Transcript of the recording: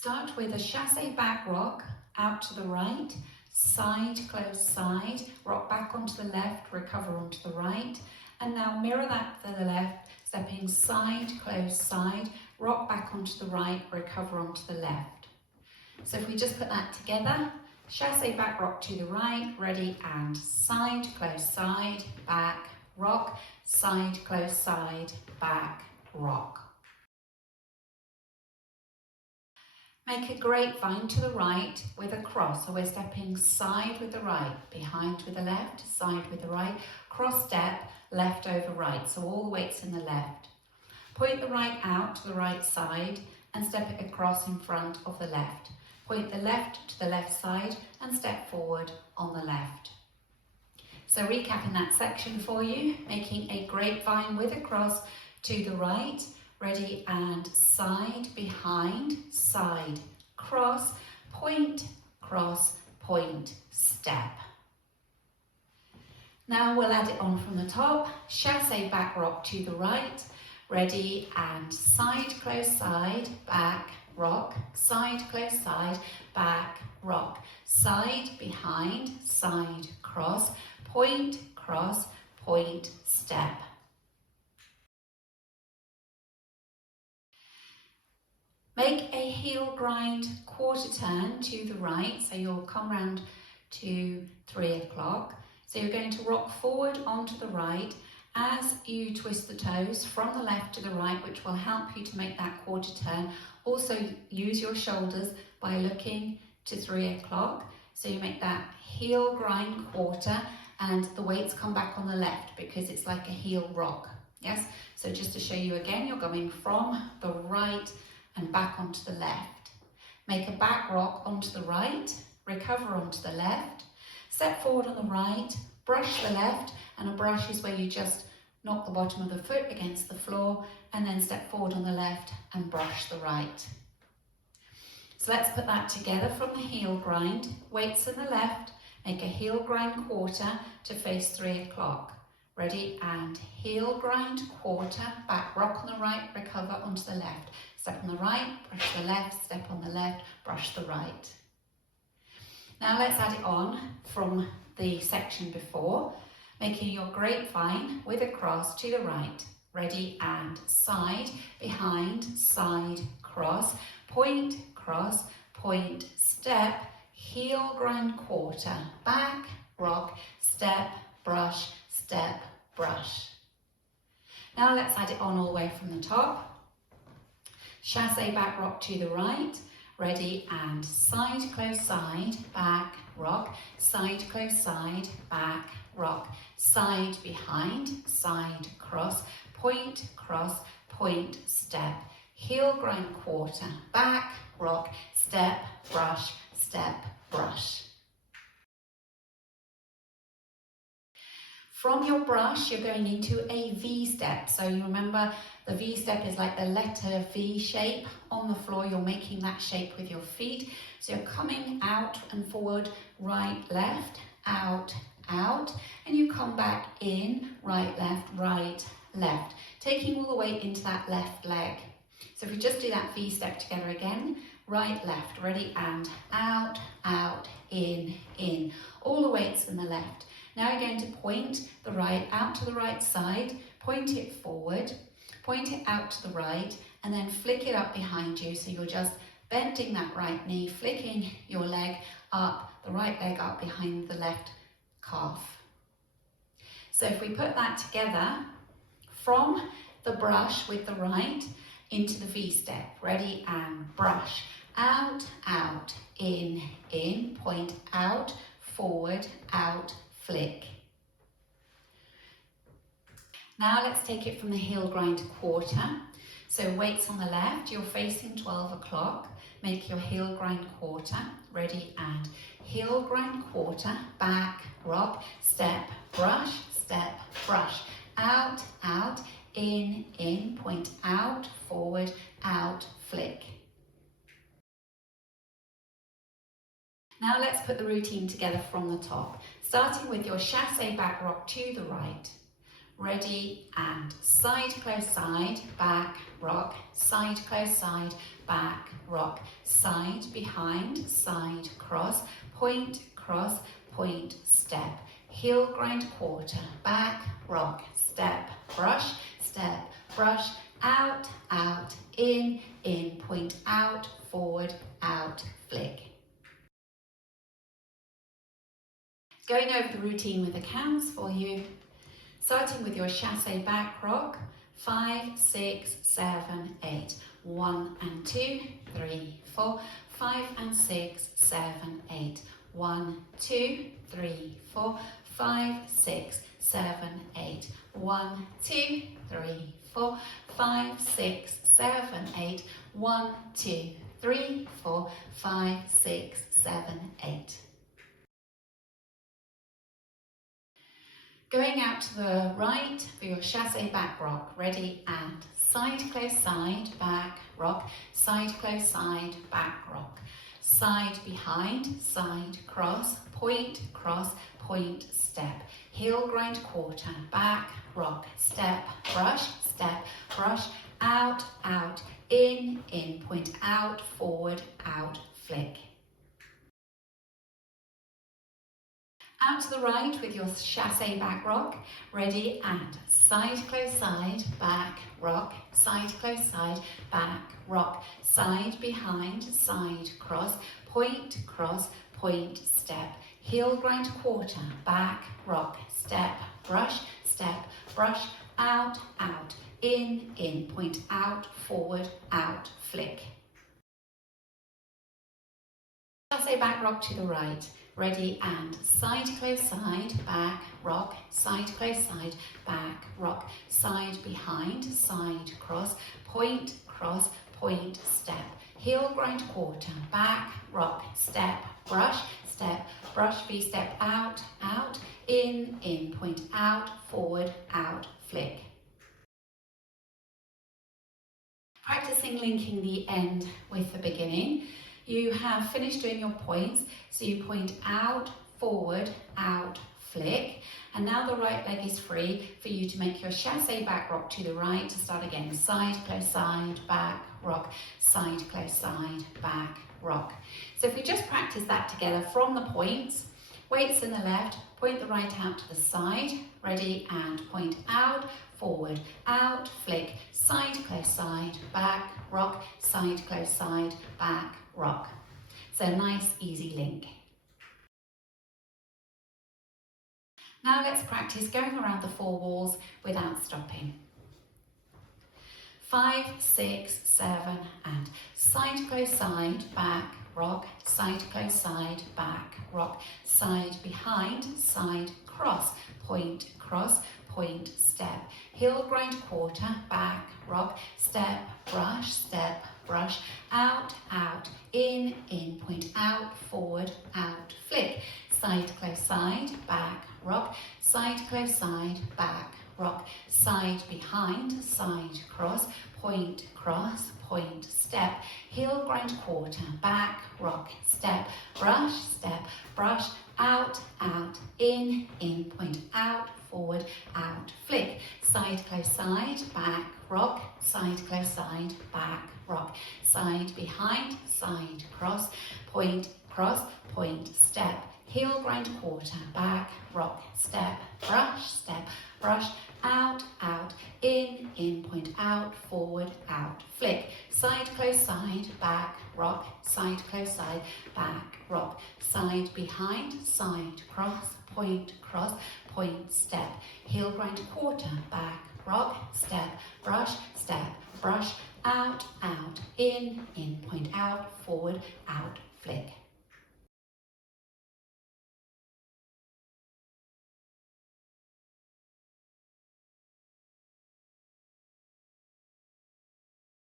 Start with a chassé back rock out to the right, side, close side, rock back onto the left, recover onto the right, and now mirror that to the left, stepping side, close side, rock back onto the right, recover onto the left. So if we just put that together, chassé back rock to the right, ready, and side, close side, back, rock, side, close side, back, rock. Make a grapevine to the right with a cross. So we're stepping side with the right, behind with the left, side with the right, cross step, left over right. So all the weight's in the left. Point the right out to the right side and step it across in front of the left. Point the left to the left side and step forward on the left. So recapping that section for you, making a grapevine with a cross to the right, ready, and side, behind, side, cross, point, step. Now we'll add it on from the top, chassé back rock to the right, ready, and side, close side, back, rock, side, close side, back, rock, side, behind, side, cross, point, step. Make a heel grind quarter turn to the right, so you'll come round to 3 o'clock. So you're going to rock forward onto the right as you twist the toes from the left to the right, which will help you to make that quarter turn. Also use your shoulders by looking to 3 o'clock. So you make that heel grind quarter and the weights come back on the left because it's like a heel rock. Yes, so just to show you again, you're going from the right and back onto the left. Make a back rock onto the right, recover onto the left, step forward on the right, brush the left, and a brush is where you just knock the bottom of the foot against the floor and then step forward on the left and brush the right. So let's put that together from the heel grind. Weights in the left, make a heel grind quarter to face 3 o'clock. Ready, and heel grind quarter, back rock on the right, recover onto the left. Step on the right, brush the left, step on the left, brush the right. Now let's add it on from the section before, making your grapevine with a cross to the right. Ready, and side, behind, side, cross, point, step, heel grind quarter, back, rock, step, brush, step, brush. Now let's add it on all the way from the top. Chassé back rock to the right, ready, and side, close side, back, rock, side, close side, back, rock, side, behind, side, cross, point, step, heel grind quarter, back, rock, step, brush, step, brush. From your brush, you're going into a V step. So you remember the V step is like the letter V shape on the floor. You're making that shape with your feet. So you're coming out and forward, right, left, out, and you come back in, right, left, taking all the weight into that left leg. So if we just do that V step together again, right, left, ready, and out, in, all the weights in the left. Now you're going to point the right out to the right side, point it forward, point it out to the right, and then flick it up behind you. So you're just bending that right knee, flicking your leg up, the right leg up behind the left calf. So if we put that together, from the brush with the right into the V step, ready, and brush, out, in, point out, forward, out, flick. Now let's take it from the heel grind quarter. So weights on the left, you're facing 12 o'clock. Make your heel grind quarter, ready, and heel grind quarter, back, rock, step, brush, out, in, point out, forward, out, flick. Now let's put the routine together from the top, starting with your chassé back rock to the right. Ready, and side, close, side, back, rock, side, close, side, back, rock, side, behind, side, cross, point, step, heel grind quarter, back, rock, step, brush, out, out, in, point, out, forward, out, flick. Going over the routine with the counts for you. Starting with your chassé back rock, 5, 6, 7, 8. 1 and 2, 3, 4, 5 and 6, 7, 8. 1, 2, 3, 4, 5, 6, 7, 8. 1, 2, 3, 4, 5, 6, 7, 8. 1, 2, 3, 4, 5, 6, 7, 8. Going out to the right for your chassé back rock. Ready, and side, close, side, back, rock, side, close, side, back, rock. Side, behind, side, cross, point, step. Heel grind quarter, back, rock, step, brush, out, out, in, point, out, forward, out, flick. Out to the right with your chassé back rock. Ready, and side, close, side, back, rock, side, close, side, back, rock, side, behind, side, cross, point, step, heel grind quarter, back, rock, step, brush, out, out, in, point, out, forward, out, flick. Chassé back rock to the right. Ready, and side, close, side, back, rock, side, close, side, back, rock, side, behind, side, cross, point, step, heel grind quarter, back, rock, step, brush, V-step, out, out, in, point, out, forward, out, flick. Practicing linking the end with the beginning. You have finished doing your points, so you point out, forward, out, flick, and now the right leg is free for you to make your chassé back rock to the right to start again. Side, close, side, back, rock, side, close, side, back, rock. So if we just practice that together from the points, weights in the left, point the right out to the side, ready, and point out, forward, out, flick, side, close, side, back, rock, side, close, side, back, rock. So nice, easy link. Now let's practice going around the 4 walls without stopping. 5, 6, 7, and side, close, side, back, rock, side, close, side, back, rock, side, behind, side, cross, point, step, heel grind quarter, back, rock, step, brush, out, out, in, point, out, forward, out, flick, side, close, side, back, rock, side, close, side, back, rock, side, behind, side, cross, point, step, heel grind quarter, back, rock, step, brush, out, out, in, point, out, forward, out, flick, side, close, side, back, rock, side, close, side, back, rock, side, behind, side, cross, point, step, heel grind quarter, back, rock, step, brush, out, out, in, point, out, forward, out, flick, side, close, side, back, rock, side, close, side, back, rock, side, behind, side, cross, point, step, heel grind quarter, back, rock, step, brush, out, out, in, point, out, forward, out, flick.